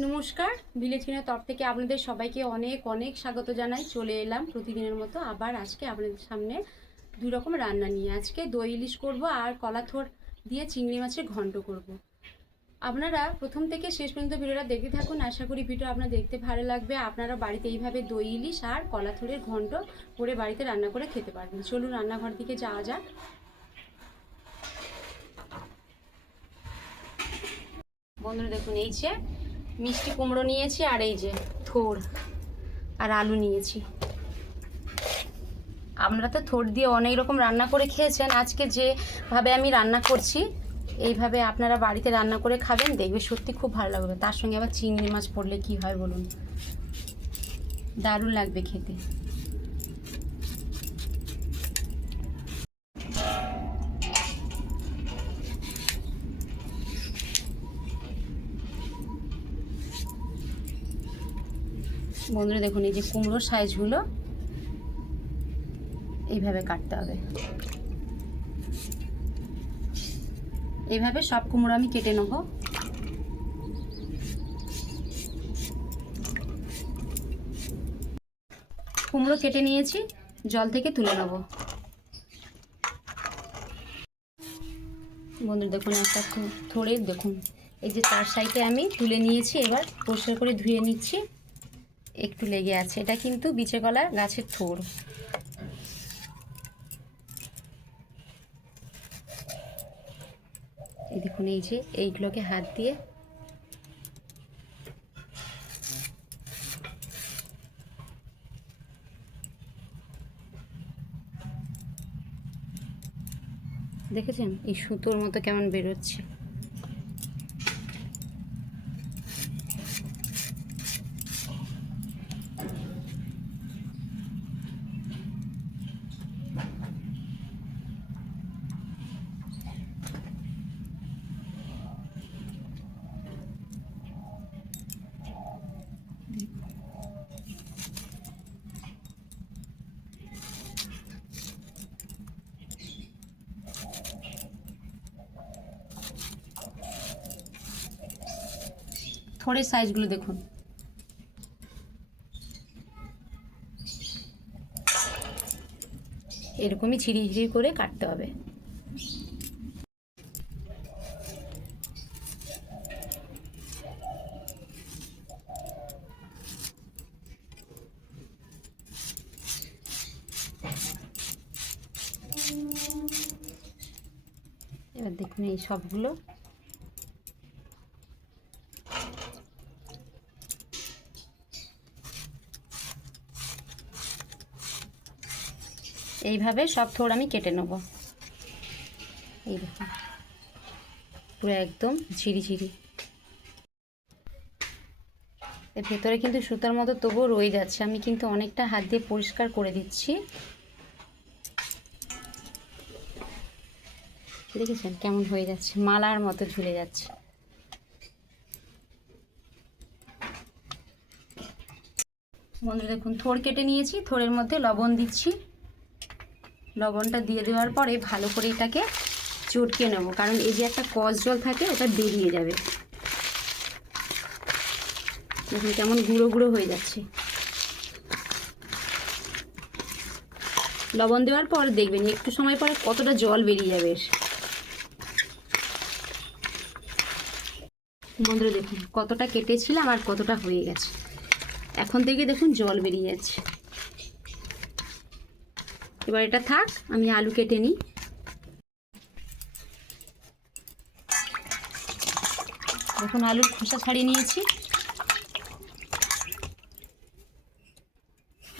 নমস্কার ভিলেজ কিনের তরফ থেকে আপনাদের সবাইকে অনেক অনেক স্বাগত জানাই। চলে এলাম প্রতিদিনের মতো আবার আজকে আপনাদের সামনে দুই রকম রান্না নিয়ে। আজকে দই ইলিশ করব আর কলাথোর দিয়ে চিংড়ি মাছের ঘন্ট করব। আপনারা প্রথম থেকে শেষ পর্যন্ত ভিডিওটা দেখতে থাকুন। আশা করি ভিডিও আপনার দেখতে ভালো লাগবে। আপনারা বাড়িতে এইভাবে দই ইলিশ আর কলাথোরের ঘন্ট করে বাড়িতে রান্না করে খেতে পারবেন। চলুন রান্নাঘর দিকে যাওয়া যাক। বন্ধুরা দেখুন, এই যে মিষ্টি কুমড়ো নিয়েছি আর এই যে থোর আর আলু নিয়েছি। আপনারা তো থোর দিয়ে অনেক রকম রান্না করে খেয়েছেন। আজকে যেভাবে আমি রান্না করছি, এইভাবে আপনারা বাড়িতে রান্না করে খাবেন, দেখবে সত্যি খুব ভালো লাগবে। তার সঙ্গে আবার চিংড়ি মাছ পড়লে কি হয় বলুন? দারুণ লাগবে খেতে। বন্ধুরা দেখুন, এই যে কুমড়োর সাইজগুলো এইভাবে কাটতে হবে। এইভাবে সব কুমড়ো আমি কেটে নেব। কুমড়ো কেটে নিয়েছি, জল থেকে তুলে নেব। বন্ধু দেখুন, একটা থোড়ে দেখুন, এই যে চার সাইডে আমি তুলে নিয়েছি, এবার পরিষ্কার করে ধুয়ে নিচ্ছি। একটু লেগে আছে। এটা কিন্তু বিচে কলা গাছের থোড়। এই দেখুন, এই যে এইগুলোকে হাত দিয়ে দেখেছেন? এই সুতোর মতো কেমন বেরোচ্ছে। থোড়ের সাইজগুলো দেখুন। এরকমই ছিঁড়ি ছিঁড়ি করে কাটতে হবে। এবার দেখুন এই সবগুলো। এইভাবে সব থোড় আমি কেটে নেব। এই পুরো একদম ঝিরি ঝিরি। এর ভেতরে কিন্তু সুতার মতো তবুও রয়ে যাচ্ছে। আমি কিন্তু অনেকটা হাত দিয়ে পরিষ্কার করে দিচ্ছি। দেখেছেন কেমন হয়ে যাচ্ছে? মালার মতো ঝুলে যাচ্ছে। বন্ধু দেখুন, থোড় কেটে নিয়েছি। থোড়ের মধ্যে লবণ দিচ্ছি। লবণটা দিয়ে দেওয়ার পরে ভালো করে এটাকে চটকে নেব। কারণ এই যে একটা কষ জল থাকে, ওটা বেরিয়ে যাবে। দেখুন কেমন গুঁড়ো গুঁড়ো হয়ে যাচ্ছে। লবণ দেওয়ার পর দেখবেন, একটু সময় পরে কতটা জল বেরিয়ে যাবে। বন্ধুরা দেখুন, কতটা কেটেছিলাম আর কতটা হয়ে গেছে। এখন থেকে দেখুন জল বেরিয়ে যাচ্ছে। এবার এটা থাক, আমি আলু কেটে নিই। দেখুন, আলুর খোসা ছাড়িয়ে নিয়েছি।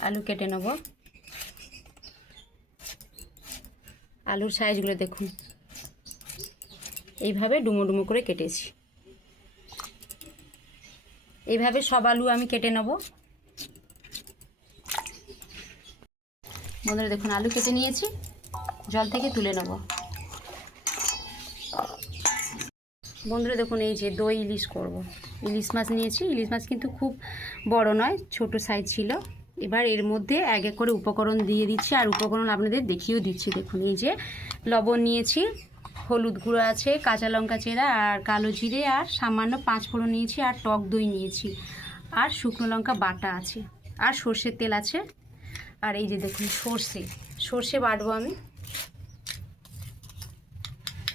আলু কেটে নেব। আলুর সাইজগুলো দেখুন। এইভাবে ডুমো ডুমো করে কেটেছি। এইভাবে সব আলু আমি কেটে নেব। বন্ধুরা দেখুন, আলু কেটে নিয়েছি। জল থেকে তুলে নেব। বন্ধুরা দেখুন, এই যে দই ইলিশ করব। ইলিশ মাছ নিয়েছি। ইলিশ মাছ কিন্তু খুব বড় নয়, ছোট সাইজ ছিল। এবার এর মধ্যে এক এক করে উপকরণ দিয়ে দিচ্ছি। আর উপকরণ আপনাদের দেখিয়েও দিচ্ছি। দেখুন, এই যে লবণ নিয়েছি, হলুদ গুঁড়ো আছে, কাঁচা লঙ্কা চেরা আর কালো জিরে, আর সামান্য পাঁচ ফোড়ন নিয়েছি, আর টক দই নিয়েছি। আর শুকনো লঙ্কা বাটা আছে। আর সর্ষের তেল আছে। আর এই যে দেখুন সর্ষে সর্ষে বাটবো আমি।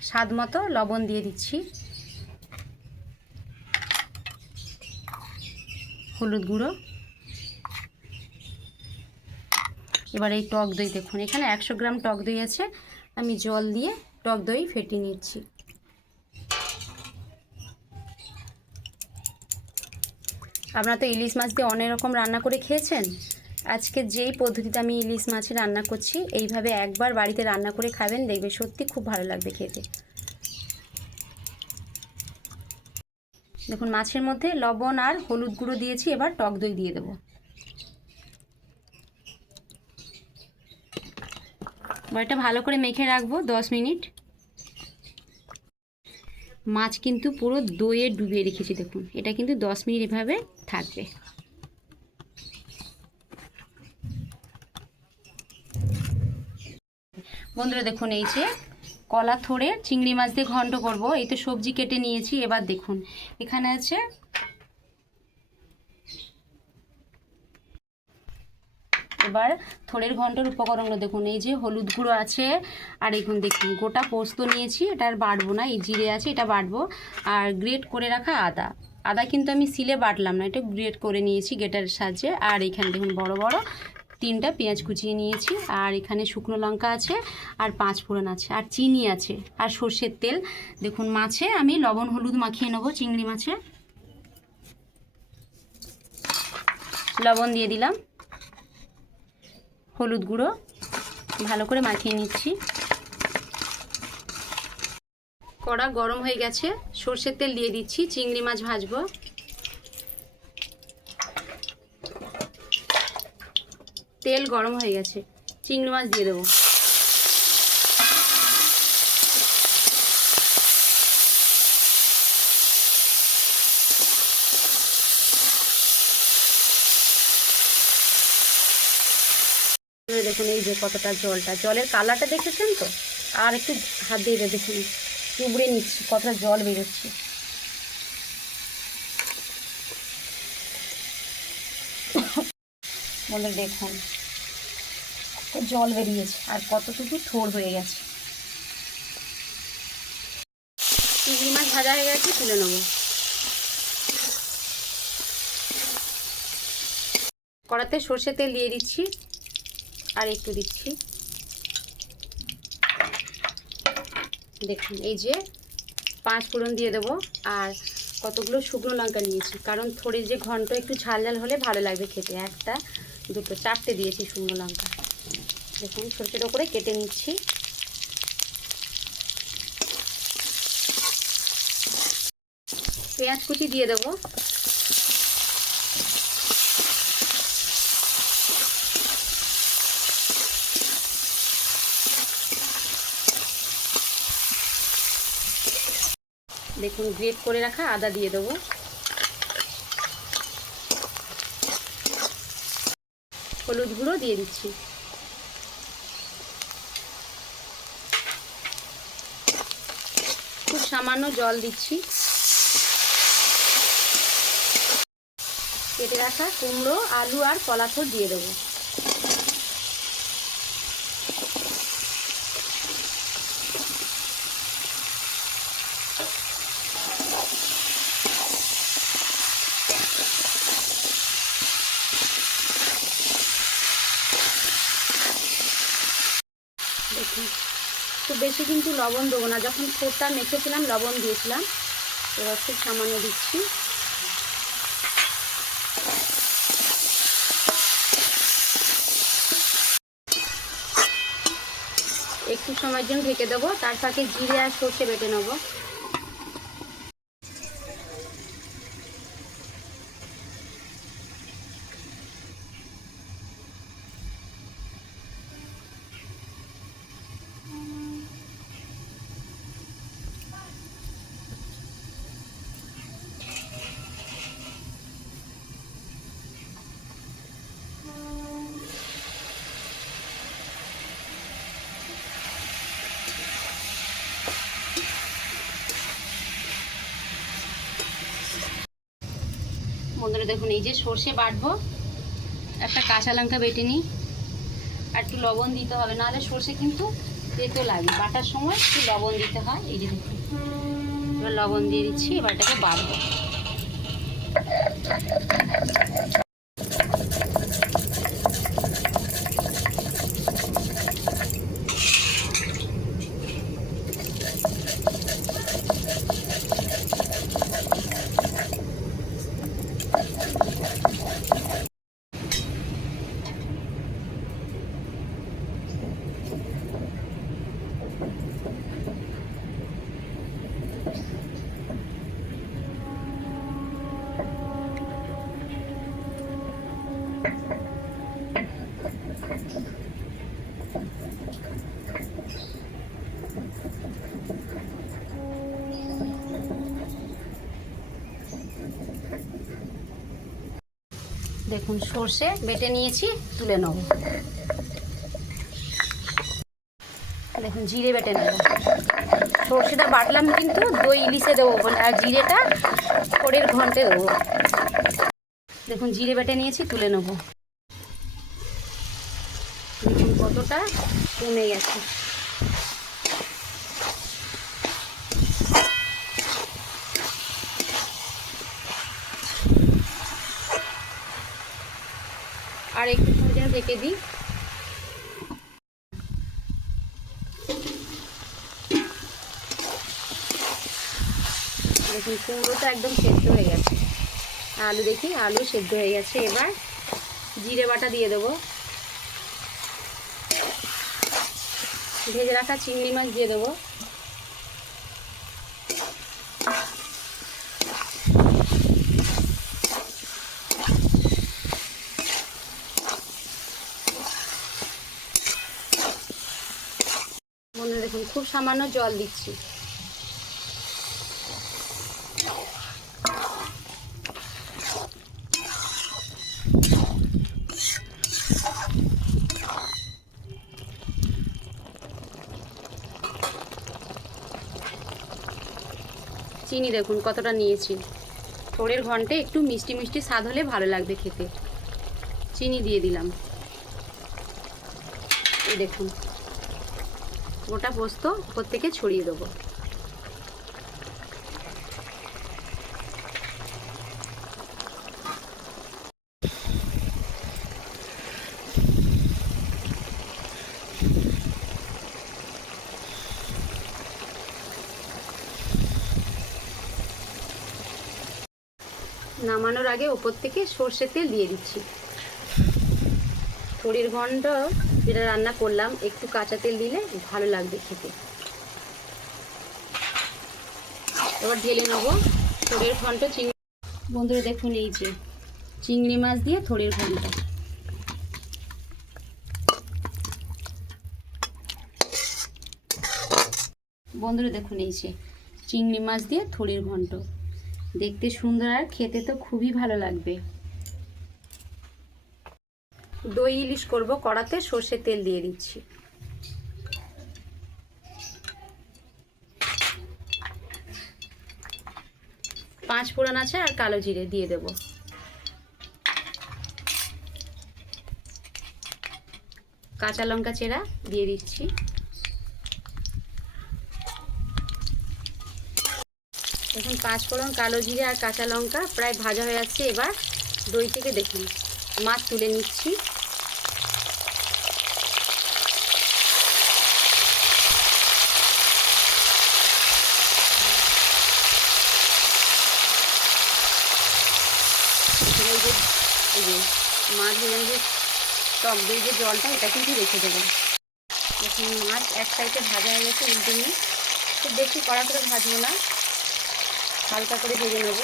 স্বাদ মতো লবণ দিয়ে দিচ্ছি। হলুদ গুঁড়ো। এবার এই টক দই দেখুন, এখানে একশো গ্রাম টক দই আছে। আমি জল দিয়ে টক দই ফেটিয়ে নিচ্ছি। আপনারা তো ইলিশ মাছ দিয়ে অনেক রকম রান্না করে খেয়েছেন? আজকে যেই পদ্ধতিতে আমি ইলিশ মাছের রান্না করছি, এইভাবে একবার বাড়িতে রান্না করে খাবেন দেখবে সত্যি খুব ভালো লাগবে খেতে। দেখুন, মাছের মধ্যে লবণ আর হলুদ গুঁড়ো দিয়েছি, এবার টক দই দিয়ে দেবো। এটা ভালো করে মেখে রাখব দশ মিনিট। মাছ কিন্তু পুরো দইয়ে ডুবিয়ে রেখেছি, দেখুন। এটা কিন্তু দশ মিনিট এভাবে থাকবে। বন্ধুরা দেখুন, এই যে কলা থোড়ে চিংড়ি মাছ দিয়ে ঘন্ট করব। এই তো সবজি কেটে নিয়েছি, এবার দেখুন। এখানে আছে এবার থোড়ের ঘণ্টার উপকরণগুলো দেখুন। এই যে হলুদ গুঁড়ো আছে, আর এখন দেখুন, গোটা পোস্ত নিয়েছি, এটা আর বাটবো না, এই জিরে আছে, এটা বাটবো আর গ্রেট করে রাখা আদা। আদা কিন্তু আমি সিলে বাটলাম না, এটা গ্রেট করে নিয়েছি গেটারের সাহায্যে। আর এখানে দেখুন, বড় বড় তিনটা, পেঁয়াজ কুচিয়ে নিয়েছি, আর এখানে শুকনো লঙ্কা আছে, আর পাঁচ ফোড়ন আছে, আর চিনি আছে, আর সর্ষের তেল। দেখুন, মাছে আমি লবণ, হলুদ মাখিয়ে নেব, চিংড়ি মাছে। লবণ দিয়ে দিলাম, হলুদ গুঁড়ো, ভালো করে মাখিয়ে নিচ্ছি। কড়া গরম হয়ে গেছে, সর্ষের তেল দিয়ে দিচ্ছি, চিংড়ি মাছ ভাজবো। তেল গরম হয়ে গেছে। চিংড়ি মাছ দিয়ে দেবো। দেখুন এই যে কতটা জলটা। জলের কালারটা দেখেছেন তো? আর একটু হাত দিয়ে দেখুন। চুবড়ে নিচ্ছি, কতটা জল বেরোচ্ছে। বলে দেখুন। জল বেরিয়েছে আর কতটুকু থোর হয়ে গেছে। চিংড়ি মাছ ভাজা হয়ে গেছে, তুলে নেব। কড়াতে সর্ষে তেল দিয়ে দিচ্ছি, আর একটু দিচ্ছি। দেখুন, এই যে পাঁচ ফোড়ন দিয়ে দেবো, আর কতগুলো শুকনো লঙ্কা নিয়েছি, কারণ থোড়ে যে ঘন্ট একটু ঝাল ঝাল হলে ভালো লাগবে খেতে। একটা, দুটো, চারটে দিয়েছি শুকনো লঙ্কা। দেখুন ছোটো ছোটো করে কেটে নিচ্ছি। পেঁয়াজ কুচি দিয়ে দেবো। দেখুন, গ্রেট করে রাখা আদা দিয়ে দেবো। হলুদ গুঁড়ো দিয়ে দিচ্ছি। সামান্য জল দিচ্ছি। কেটে রাখা কুমড়ো আলু আর পলাশ দিয়ে দেবো দেখুন খুব বেশি কিন্তু লবণ দেবো না। যখন ফোরটা মেখেছিলাম, লবণ দিয়েছিলাম। এবার খুব সামান্য দিচ্ছি। একটু সময়ের জন্য ঢেকে দেবো। তার ফাঁকে জিরে আর সর্ষে বেটে নেব। বন্ধুরা দেখুন, এই যে সর্ষে বাটবো, একটা কাঁচা লঙ্কা বেটে নিই, আর একটু লবণ দিতে হবে। নাহলে সর্ষে কিন্তু তেতো লাগে। বাটার সময় একটু লবণ দিতে হয়। এই যে দেখুন, এবার লবণ দিয়ে দিচ্ছি, এবার এটাকে বাটবো। দেখুন, সর্ষে বেটে নিয়েছি, তুলে নেব। দেখুন, জিরে বেটে নেব। সর্ষেটা বাটলাম কিন্তু দই ইলিশে দেবো আর জিরেটা খড়ের ঘন্টে দেবো। দেখুন, জিরে বেটে নিয়েছি, তুলে নেব। কতটা কমে গেছে। আর একটু ঢেকে দিই। দেখুন, কুমড়োটা একদম সেদ্ধ হয়ে গেছে। আলু দেখি, আলু সেদ্ধ হয়ে গেছে। এবার জিরে বাটা দিয়ে দেবো। ভেজে রাখা চিংড়ি মাছ দিয়ে দেবো মনে দেখুন, খুব সামান্য জল দিচ্ছি। চিনি দেখুন কতটা নিয়েছি। থোড়ের ঘন্টে একটু মিষ্টি মিষ্টি স্বাদ হলে ভালো লাগবে খেতে। চিনি দিয়ে দিলাম। এই দেখুন। গোটা পোস্ত উপর থেকে ছড়িয়ে দেবো। নামানোর আগে ওপর থেকে সর্ষের তেল দিয়ে দিচ্ছি। থড়ির ঘন্ট যেটা রান্না করলাম, একটু কাঁচা তেল দিলে ভালো লাগবে খেতে। এবার ঢেলে নেব থড়ির ঘন্ট চিংড়ি বন্ধুরা দেখুন এই যে, চিংড়ি মাছ দিয়ে থড়ির ঘন্ট। বন্ধুরা দেখুন এই যে, চিংড়ি মাছ দিয়ে থড়ির ঘন্ট। দেখতে সুন্দর আর খেতে তো খুবই ভালো লাগবে। দই ইলিশ করব কড়াতে সর্ষের তেল দিয়ে দিচ্ছি। পাঁচ ফোড়ন আছে আর কালো জিরে দিয়ে দেব। কাঁচা লঙ্কা চেরা দিয়ে দিচ্ছি। এখন পাঁচ ফোড়ন কালো জিরে আর কাঁচা লঙ্কা প্রায় ভাজা হয়ে যাচ্ছে এবার দই থেকে দেখুন। মাছ তুলে নিচ্ছি এখানে এই যে এই যে মাছ ভেজানো যে টক দই যে জলটা, এটা কিন্তু রেখে দেবেন মাছ এক সাইডে ভাজা হয়ে গেছে, উল্টে নিয়ে। খুব বেশি কড়া করে ভাজবো না। হালকা করে ভেজে নেব।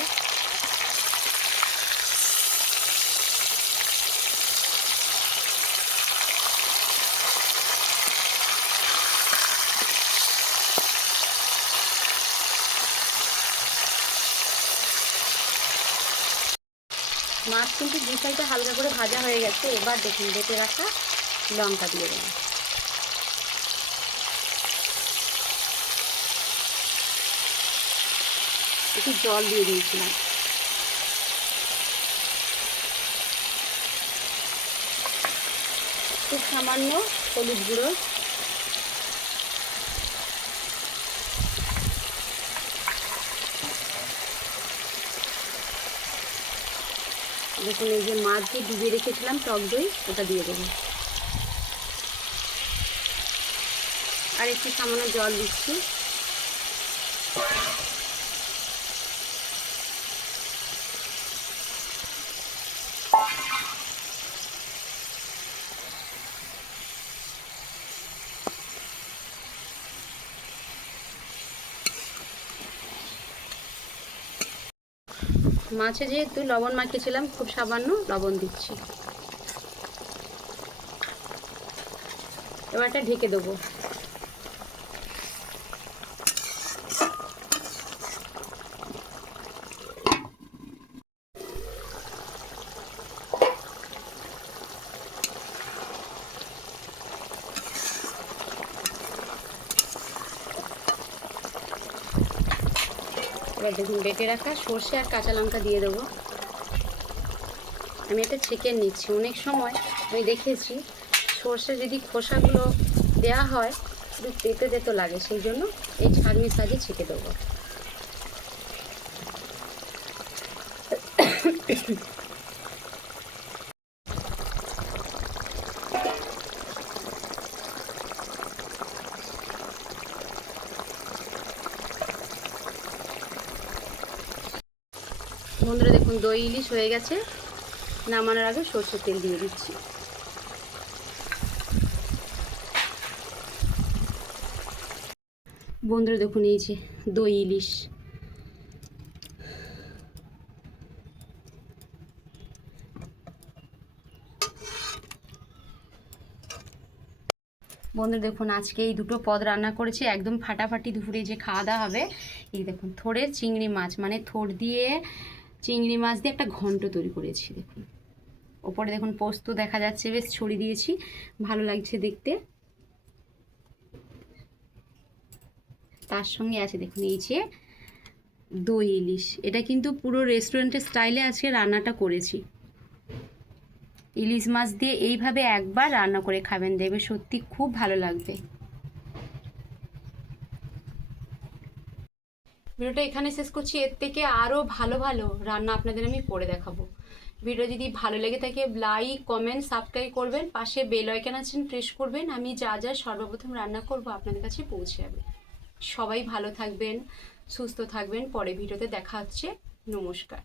কিন্তু বিষয়টা হালকা করে ভাজা হয়ে গেছে, এবার দেখুন, বেটে রাখা লঙ্কা দিয়ে দেবেন একটু জল দিয়ে দিয়েছিলাম। খুব সামান্য হলুদ গুঁড়ো দেখুন, এই যে মাছ দিয়ে ডুবিয়ে রেখেছিলাম, টক দই, ওটা দিয়ে দেবো। আর একটু সামান্য জল দিচ্ছি। মাছে যেহেতু লবণ মাখিয়েছিলাম খুব সামান্য লবণ দিচ্ছি। এবার এটা ঢেকে দেবো। এবার দেখুন, বেটে রাখা সর্ষে আর কাঁচা লঙ্কা দিয়ে দেবো। আমি এটা ছেঁকে নিচ্ছি, অনেক সময় আমি দেখেছি সর্ষে যদি খোসাগুলো দেওয়া হয়, শুধু পেতে তেতো লাগে, সেই জন্য এই ছাড়মি সাজিয়ে ছেঁকে দেবো। বন্ধুরা দেখুন, দই, ইলিশ হয়ে গেছে। নামানোর আগে সর্ষের তেল দিয়ে দিচ্ছি। বন্ধুরা দেখুন, এই যে দই, ইলিশ। বন্ধুরা দেখুন, আজকে এই দুটো পদ রান্না করেছি। একদম ফাটাফাটি দুপুরে যে খাওয়া দাওয়া হবে, এই দেখুন থোড়ের চিংড়ি মাছ মানে থোড় দিয়ে চিংড়ি মাছ দিয়ে একটা ঘন্ট তৈরি করেছি, দেখুন। ওপরে দেখুন, পোস্ত দেখা যাচ্ছে, বেশ ছড়িয়ে দিয়েছি, ভালো লাগছে দেখতে। তার সঙ্গে আছে, দেখুন, এই যে দই ইলিশ। এটা কিন্তু পুরো রেস্টুরেন্টের স্টাইলে আজকে রান্নাটা করেছি। ইলিশ মাছ দিয়ে এইভাবে একবার রান্না করে খাবেন, দেখবে সত্যি খুব ভালো লাগবে। ভিডিওটা এখানে শেষ করছি। এর থেকে আরও ভালো ভালো রান্না আপনাদের আমি করে দেখাবো। ভিডিও যদি ভালো লেগে থাকে লাইক কমেন্ট সাবস্ক্রাইব করবেন। পাশে বেল আইকন আছেন প্রেস করবেন। আমি যা যা সর্বপ্রথম রান্না করব আপনাদের কাছে পৌঁছে যাবে। সবাই ভালো থাকবেন, সুস্থ থাকবেন। পরে ভিডিওতে দেখা হচ্ছে। নমস্কার।